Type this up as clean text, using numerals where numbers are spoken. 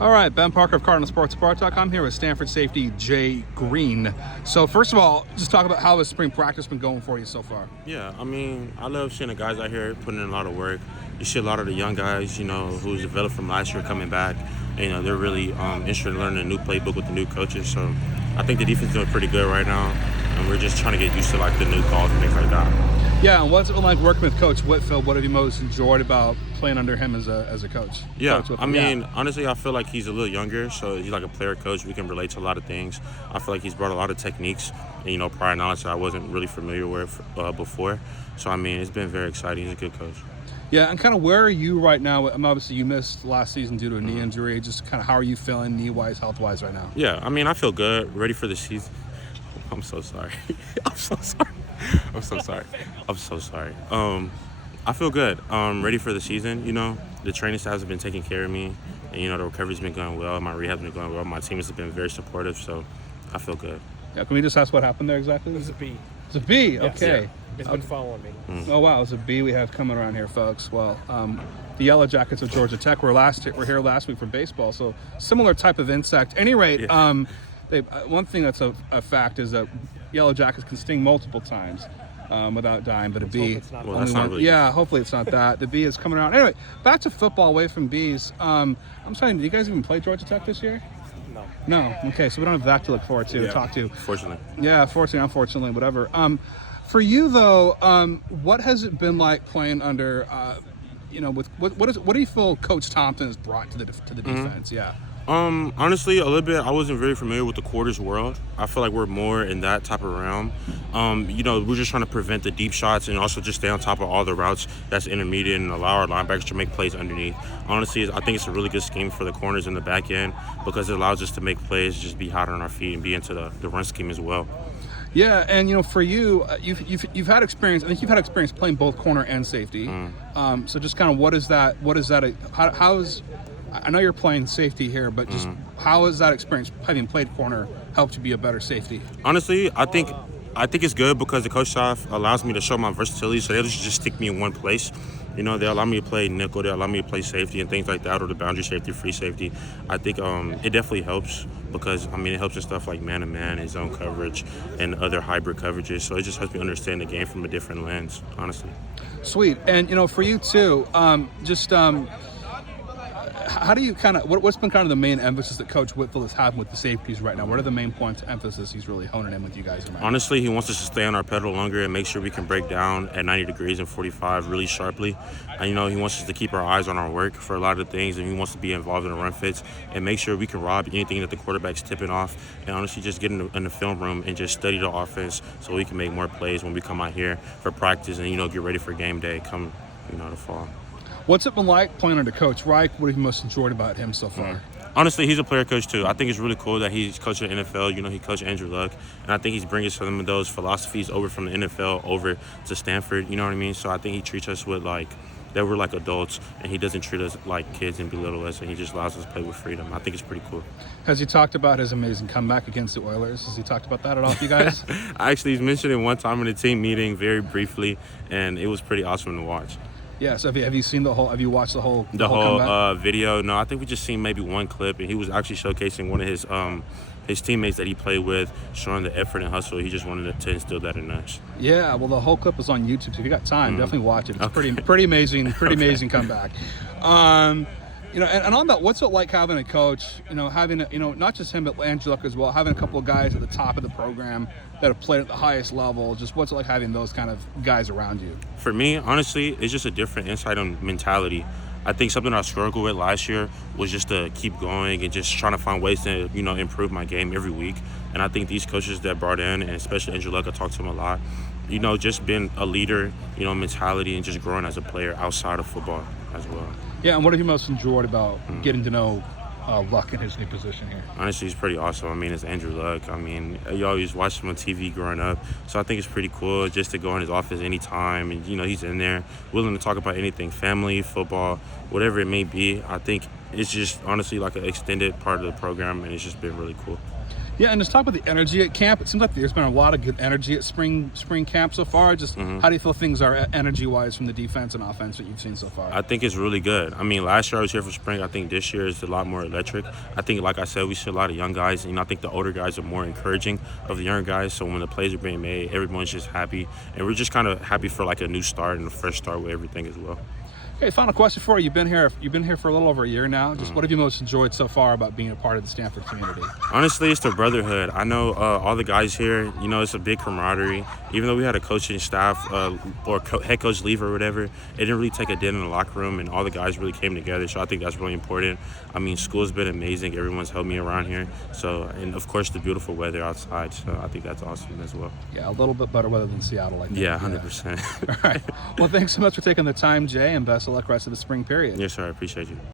All right, Ben Parker of CardinalSportsPart.com here with Stanford safety Jay Green. So first of all, just talk about how has spring practice been going for you so far? Yeah, I mean, I love seeing the guys out here putting in a lot of work. You see a lot of the young guys, who's developed from last year coming back. And, they're really interested in learning a new playbook with the new coaches. So I think the defense is doing pretty good right now. And we're just trying to get used to, the new calls and things like that. Yeah, and what's it been like working with Coach Whitfield? What have you most enjoyed about playing under him as a coach? Yeah, honestly, I feel like he's a little younger, so he's like a player coach. We can relate to a lot of things. I feel like he's brought a lot of techniques and, prior knowledge that I wasn't really familiar with before. So, it's been very exciting. He's a good coach. Yeah, and kind of where are you right now? Obviously, you missed last season due to a knee injury. Just kind of how are you feeling knee-wise, health-wise right now? Yeah, I feel good, ready for the season. I'm so sorry. I'm so sorry. I feel good. Ready for the season. The training staffs have been taking care of me, and the recovery's been going well. My rehab's been going well. My team has been very supportive, so I feel good. Yeah, can we just ask what happened there exactly? It was a B. It's a B. Yes. Okay. Yeah. It's been following me. Oh wow, it's a B we have coming around here, folks. Well, the Yellow Jackets of Georgia Tech were here last week for baseball, so similar type of insect. Any rate, Yeah. One thing that's a fact is that Yellow Jackets can sting multiple times without dying, but a bee. It's not Well, that's not really Yeah, hopefully it's not that. The bee is coming around. Anyway, back to football, away from bees. I'm sorry, did you guys even play Georgia Tech this year? No. No. Okay, so we don't have that to look forward to, talk to. Fortunately. Yeah, fortunately, unfortunately, whatever. For you though, what has it been like playing under? What do you feel Coach Thompson has brought to the defense? Yeah. Honestly, a little bit. I wasn't very familiar with the quarters world. I feel like we're more in that type of realm. We're just trying to prevent the deep shots and also just stay on top of all the routes that's intermediate and allow our linebackers to make plays underneath. Honestly, I think it's a really good scheme for the corners in the back end because it allows us to make plays, just be hot on our feet and be into the run scheme as well. Yeah, and for you, you've had experience. I think you've had experience playing both corner and safety. So just kind of what is that? How's I know you're playing safety here, but just how has that experience, having played corner, helped you be a better safety? Honestly, I think it's good because the coach staff allows me to show my versatility, so they just stick me in one place. They allow me to play nickel, they allow me to play safety and things like that, or the boundary safety, free safety. I think it definitely helps because, it helps in stuff like man-to-man and zone coverage and other hybrid coverages. So it just helps me understand the game from a different lens, honestly. Sweet. And, for you too, how do you what's been kind of the main emphasis that Coach Whitfield is having with the safeties right now? What are the main points of emphasis he's really honing in with you guys around? Honestly, he wants us to stay on our pedal longer and make sure we can break down at 90 degrees and 45 really sharply. And, he wants us to keep our eyes on our work for a lot of things, and he wants to be involved in the run fits and make sure we can rob anything that the quarterback's tipping off, and honestly just get in the film room and just study the offense so we can make more plays when we come out here for practice and, get ready for game day come, the fall. What's it been like playing under Coach Reich? What have you most enjoyed about him so far? Honestly, he's a player coach too. I think it's really cool that he's coaching the NFL. He coached Andrew Luck, and I think he's bringing some of those philosophies over from the NFL over to Stanford. You know what I mean? So I think he treats us with that we're like adults, and he doesn't treat us like kids and belittle us, and he just allows us to play with freedom. I think it's pretty cool. Has he talked about his amazing comeback against the Oilers? Has he talked about that at all, you guys? Actually, he's mentioned it one time in a team meeting, very briefly, and it was pretty awesome to watch. Yeah, so have you seen have you watched the whole video? No, I think we just seen maybe one clip, and he was actually showcasing one of his teammates that he played with, showing the effort and hustle. He just wanted to instill that in us. Yeah, well, the whole clip was on YouTube, so if you got time, definitely watch it. It's pretty amazing, amazing comeback. And on that, what's it like having a coach, having, not just him, but Andrew Luck as well, having a couple of guys at the top of the program that have played at the highest level? Just what's it like having those kind of guys around you? For me, honestly, it's just a different insight on mentality. I think something I struggled with last year was just to keep going and just trying to find ways to, improve my game every week. And I think these coaches that brought in, and especially Andrew Luck, I talked to him a lot, just being a leader, mentality and just growing as a player outside of football as well. Yeah, and what have you most enjoyed about getting to know Luck in his new position here? Honestly, he's pretty awesome. It's Andrew Luck. You always watched him on TV growing up. So I think it's pretty cool just to go in his office anytime. And, he's in there willing to talk about anything, family, football, whatever it may be. I think it's just honestly like an extended part of the program, and it's just been really cool. Yeah, and just talk about the energy at camp. It seems like there's been a lot of good energy at spring camp so far. Just how do you feel things are energy-wise from the defense and offense that you've seen so far? I think it's really good. I mean, last year I was here for spring. I think this year is a lot more electric. I think, like I said, we see a lot of young guys. And, I think the older guys are more encouraging of the younger guys. So when the plays are being made, everyone's just happy. And we're just kind of happy for like a new start and a fresh start with everything as well. Okay, final question for you. You've been here for a little over a year now. Just what have you most enjoyed so far about being a part of the Stanford community? Honestly, it's the brotherhood. I know all the guys here, it's a big camaraderie. Even though we had a coaching staff or head coach leave or whatever, it didn't really take a dent in the locker room, and all the guys really came together. So I think that's really important. I mean, school's been amazing. Everyone's helped me around here. So, and of course, the beautiful weather outside. So I think that's awesome as well. Yeah, a little bit better weather than Seattle, I think. Yeah, 100%. All right. Well, thanks so much for taking the time, Jay, and best of luck rest of the spring period. Yes, sir. I appreciate you.